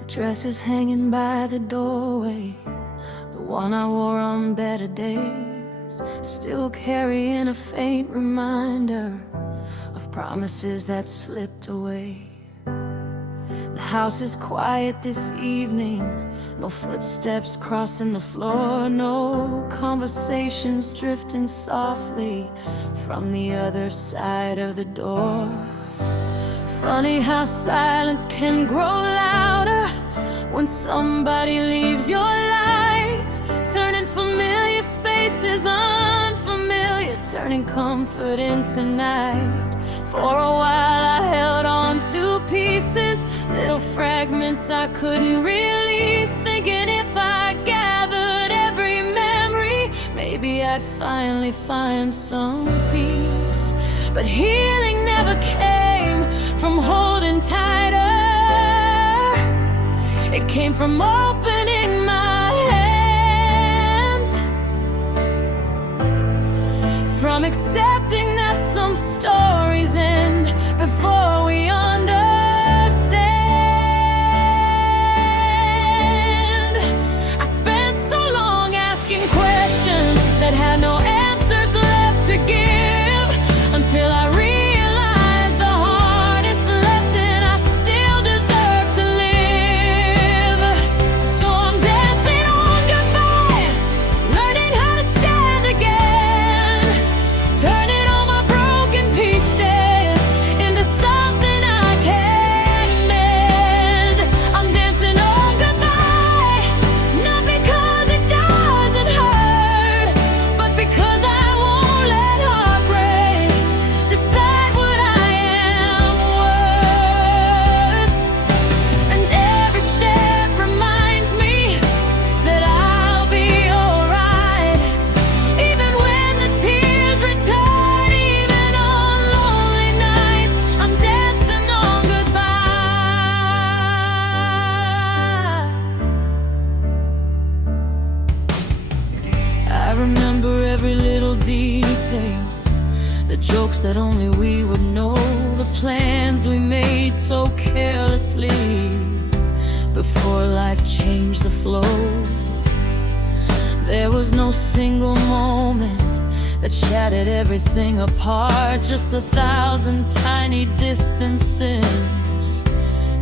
The dress is hanging by the doorway, the one I wore on better days, still carrying a faint reminder of promises that slipped away. The house is quiet this evening, no footsteps crossing the floor, no conversations drifting softly from the other side of the door. Funny how silence can grow louder when somebody leaves your life, turning familiar spaces unfamiliar, turning comfort into night. For a while I held on to pieces, little fragments I couldn't release, thinking if I gathered every memory, maybe I'd finally find some peace. But healing never came from holding tighter, it came from opening my hands, from accepting that some stories end before we understand. I spent so long asking questions that had no answers left to give, until I realized the hardest lesson I still deserve to live. So I'm dancing on goodbye, learning how to stand again, turning all my broken pieces into something I can mend. I'm dancing on goodbye, not because it doesn't hurt, but because I won't let heartbreak decide what I am worth. And every step reminds me that I'll be alright, even when the tears return, even on lonely nights. I'm dancing on goodbye. I remember every little detail, the jokes that only we would know, the plans we made so carelessly before life changed the flow. There was no single moment that shattered everything apart, just 1,000 tiny distances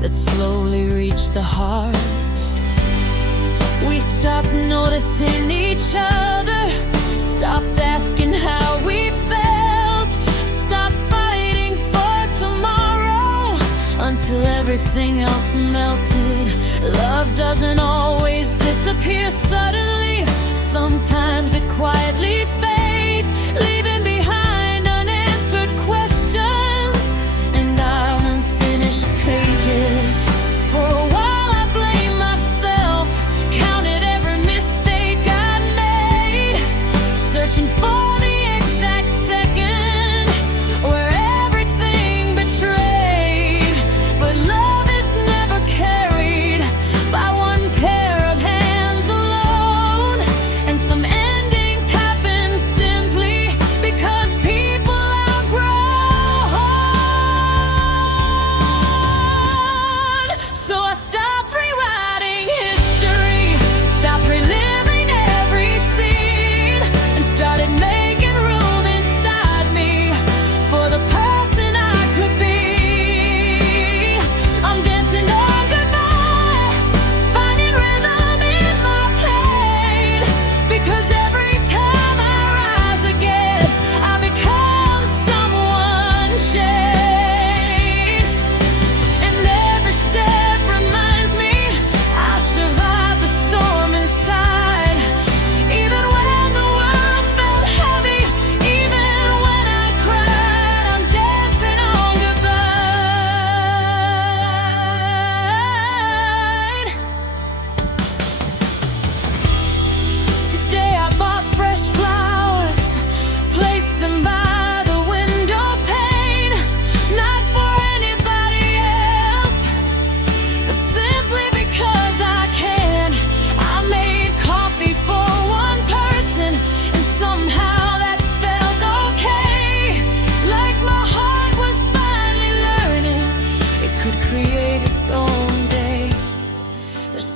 that slowly reached the heart. We stopped noticing each other, stopped asking how we felt, stopped fighting for tomorrow, until everything else melted. Love doesn't always disappear suddenly, sometimes it quietly fades, leaving behind unanswered questions and our unfinished pages. For a while I blamed myself, counted every mistake I made, searching for the exact second where everything betrayed. But love is never carried by one pair of hands alone, and some endings happen simply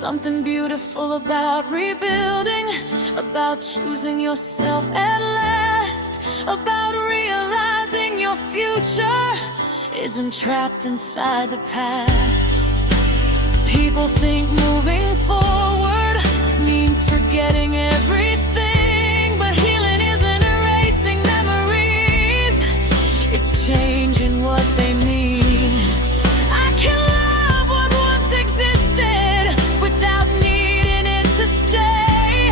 something beautiful about rebuilding, about choosing yourself at last, about realizing your future isn't trapped inside the past. People think moving forward means forgetting everything, but healing isn't erasing memories, it's changing what they mean. I can love what once existed without needing it to stay.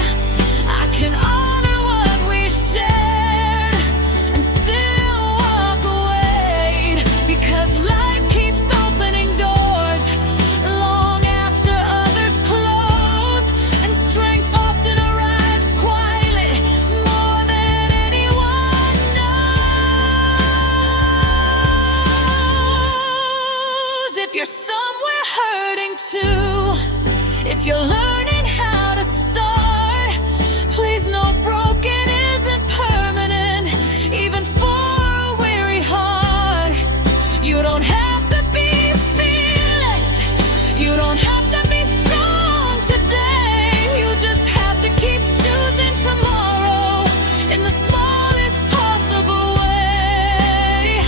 I can honor what we shared and still walk away, because life keeps opening doors long after others close, and strength often arrives quietly more than anyone knows. If you're somewhere hurting too, if you're learning how to start, please know broken isn't permanent, even for a weary heart. You don't have to be fearless, you don't have to be strong today, you just have to keep choosing tomorrow in the smallest possible way.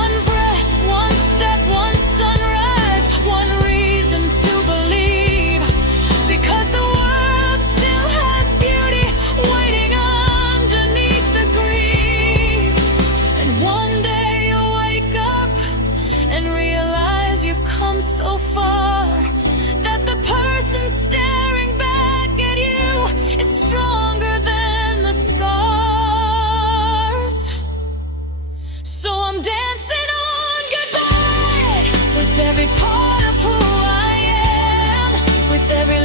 One breath, one step, one sunrise, one reason to believe, because the world still has beauty waiting underneath the grief. And one day you'll wake up and realize you've come so far, that the person staring back at you is stronger than the scars. So I'm dancing on goodbye with every part of who I am, with every